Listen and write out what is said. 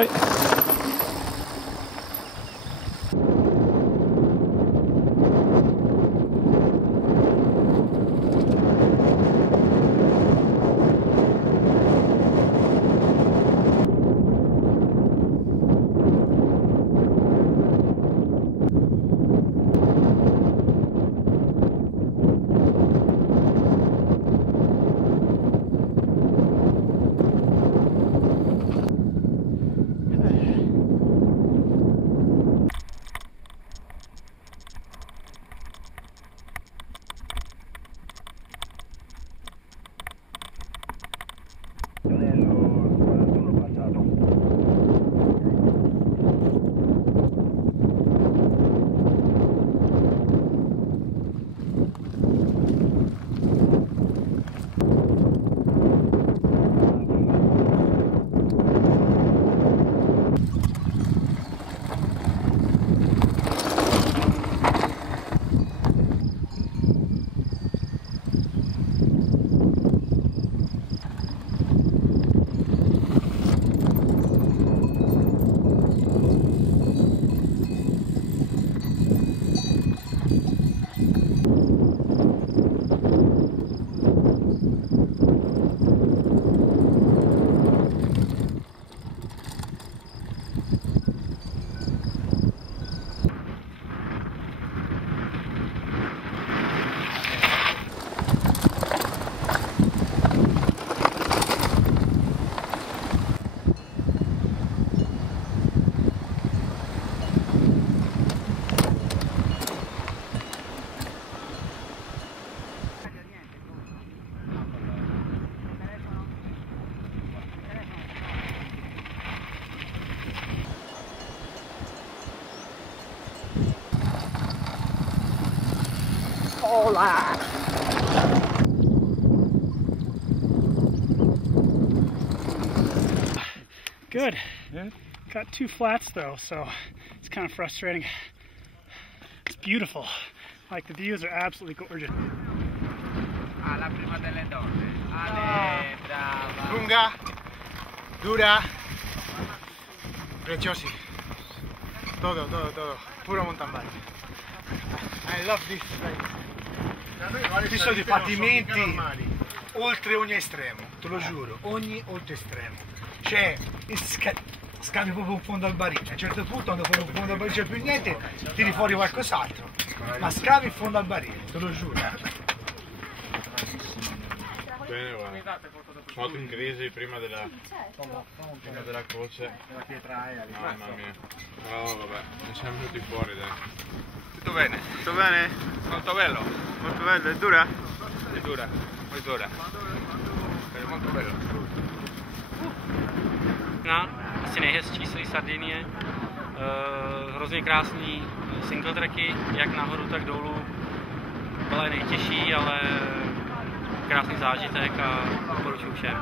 Ahoj. Hola! Good. Got 2 flats though, so it's kind of frustrating. It's beautiful. Like, the views are absolutely gorgeous. La prima delle donne. Ale, brava. Lunga, dura, preciosi. Todo. Puro mountain bike. I love this. Ci sono dei patimenti oltre ogni estremo, te lo giuro, ogni oltre estremo. Cioè, scavi proprio in fondo al barile. A un certo punto, quando fuori in fondo al barile non c'è più niente, tiri fuori qualcos'altro. Ma scavi in fondo al barile, te lo giuro. Bene, guarda. Moto in crisi prima della croce. Mamma mia. Oh, vabbè, ne siamo venuti fuori, dai. Tutto bene? Tutto bene? Molto bello. Molto bello, è dura? È dura, muy dura. È molto bello. Asi nejhezčí z Sardinie. Hrozně krásný single tracky, jak nahoru, tak dolů. Byla nejtěžší, ale krásný zážitek a doporučuji všem.